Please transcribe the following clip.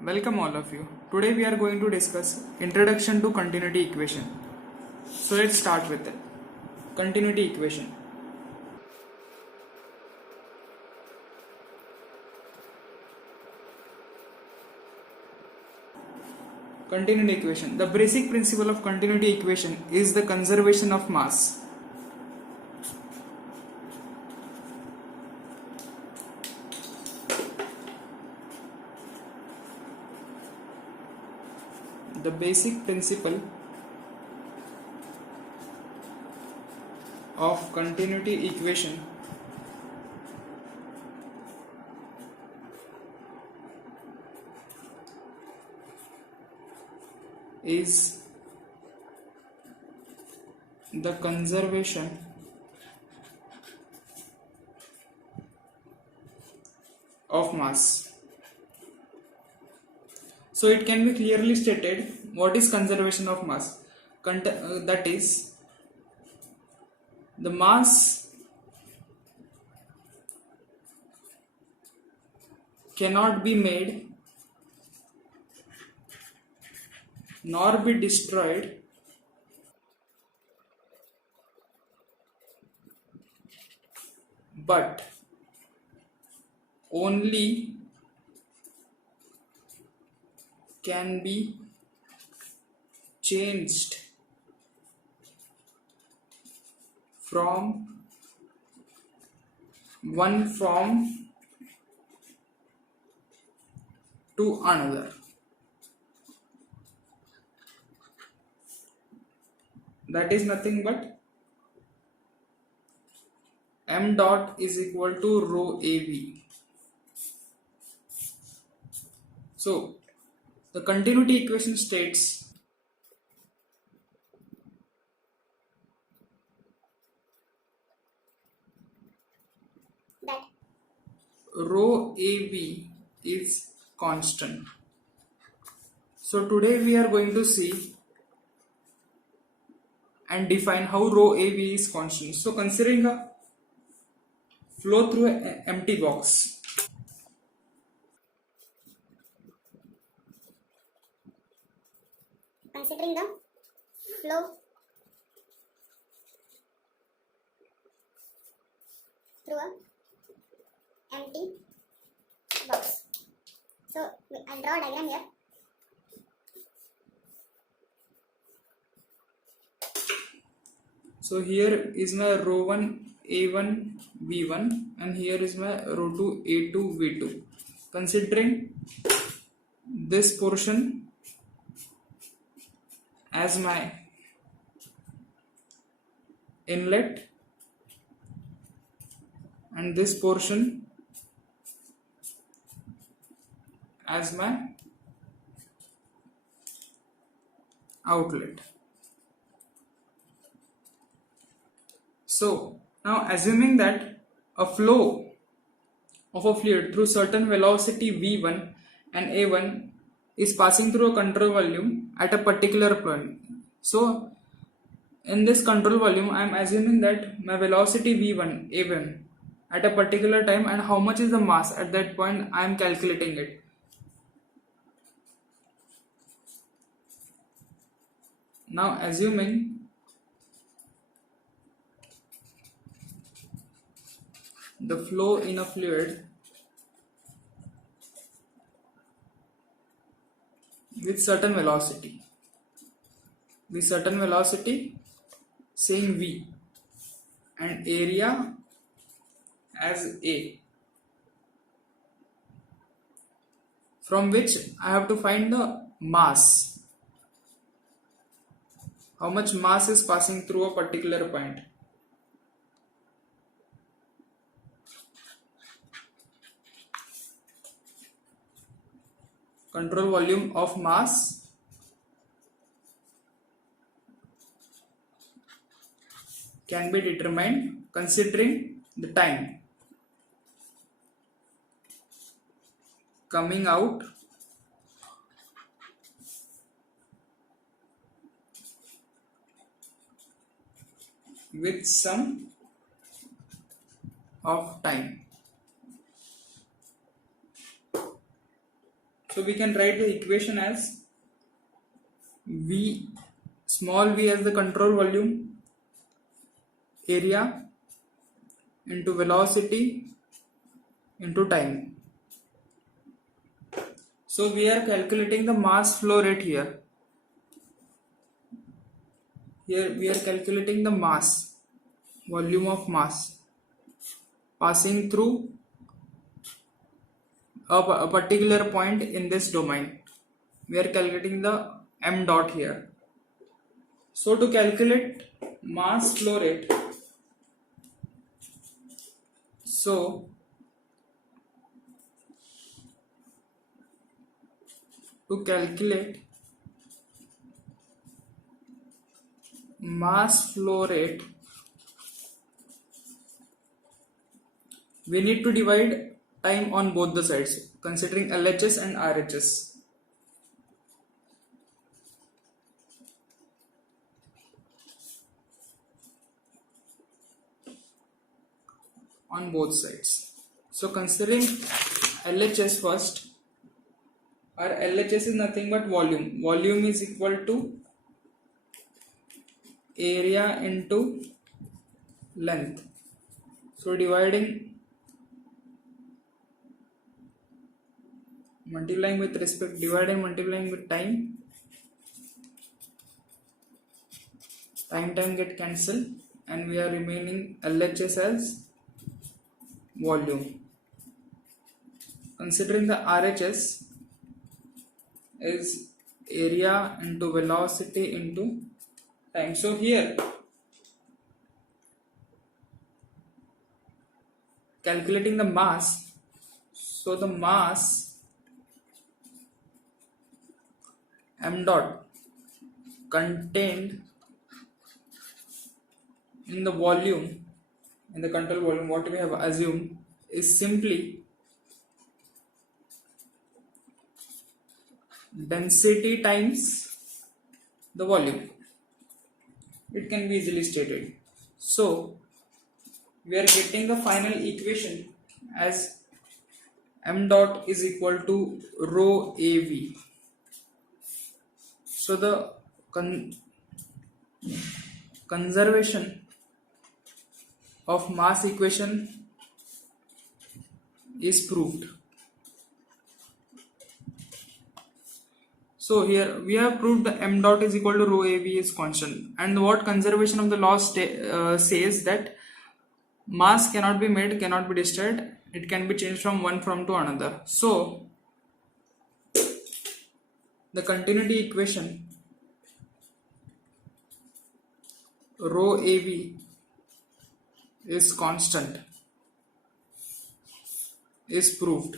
Welcome all of you. Today we are going to discuss Introduction to Continuity Equation. So let's start with it. Continuity equation. Continuity equation. The basic principle of continuity equation is the conservation of mass. The basic principle of continuity equation is the conservation of mass. So it can be clearly stated what is conservation of mass. That is, the mass cannot be made nor be destroyed but only can be changed from one form to another. That is nothing but m dot is equal to rho AB. So the continuity equation states that rho AB is constant. So today we are going to see and define how rho AB is constant. So considering a flow through an empty box, considering the flow through a empty box. So I'll draw a diagram here. so here is my rho 1 A1 B1 and here is my rho 2 A2 V2. Considering this portion as my inlet and this portion as my outlet. So now assuming that a flow of a fluid through certain velocity v1 and a1 is passing through a control volume at a particular point. So in this control volume I am assuming that my velocity v1 a1 at a particular time and how much is the mass at that point I am calculating it. Now assuming the flow in a fluid with certain velocity saying v and area as a, from which I have to find the mass, how much mass is passing through a particular point. Control volume of mass can be determined considering the time coming out with some of time. So we can write the equation as V, small v as the control volume, area into velocity into time. So we are calculating the mass flow rate here. Here we are calculating the mass, volume of mass passing through a particular point in this domain. We are calculating the m dot here. So to calculate mass flow rate, to calculate mass flow rate, we need to divide time on both the sides, considering LHS and RHS. On both sides. So considering LHS first, our LHS is nothing but volume. Volume is equal to area into length. So multiplying with time get cancelled, and we are remaining LHS as volume. Considering the RHS is area into velocity into time. So here calculating the mass, so the mass m dot contained in the volume, in the control volume, what we have assumed is simply density times the volume. It can be easily stated. So we are getting the final equation as m dot is equal to rho AV. So the conservation of mass equation is proved. So here we have proved the m dot is equal to rho AV is constant, and what conservation of the law says that mass cannot be made, cannot be destroyed, it can be changed from one form to another. So the continuity equation rho AV is constant is proved.